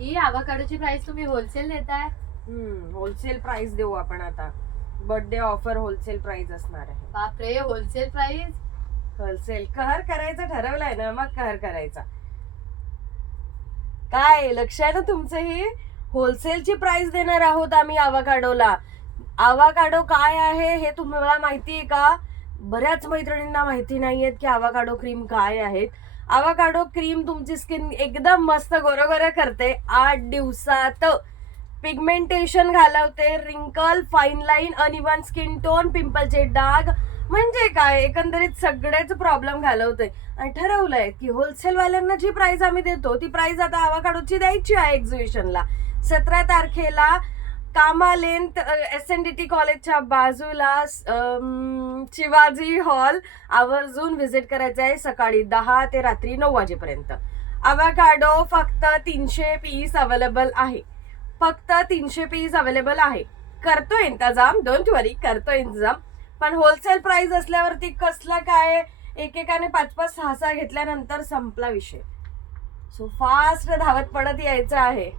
ही आवाकाडोची price तुम्ही wholesale देताय? Wholesale price देऊ आपण आता. बर्थडे ऑफर होलसेल प्राइस असणार आहे. बापरे, होलसेल प्राइस. होलसेल कहर करायचं ठरवलंय ना, मग कहर करायचा. काय लक्ष आहे ना तुमचं? ही होलसेलची प्राइस देणार आहोत आम्ही आवाकाडोला. आवाकाडो काय आहे हे तुम्हाला माहितीये का? बऱ्याच मैत्रिणींना माहिती नाहीयेत की आवाकाडो क्रीम काय आहेत. आवाकाडो क्रीम तुमची स्किन एकदम मस्त गोरगोर करते. 8 दिवसात पिगमेंटेशन घालवते, wrinkle, fine line, uneven skin tone, पिंपलचे डाग, म्हणजे काय एकंदरीत सगळेच प्रॉब्लेम घालवते. आणि ठरवलंय की होलसेल वाल्यांना जी प्राइस आम्ही देतो ती प्राइस आता आवाकाडोची द्यायची आहे एक्झिबिशनला. 17 तारखेला कामा लेंथ SNDT कॉलेजच्या बाजूला शिवाजी हॉल आवर्जून व्हिजिट करायचं आहे. सकाळी 10 ते रात्री 9 वाजेपर्यंत. आवाकाडो फक्त 300 पीस अवेलेबल आहे. फक्त 300 पीस अवेलेबल आहे. करतो इंतजाम, डोंट वरी, करतो इंतजाम. पण होलसेल प्राइस असल्यावरती कसला काय एकेकाने 5-5, 6-6 घेतल्यानंतर संपला विषय. सो फास्ट धावत पडत यायचं आहे.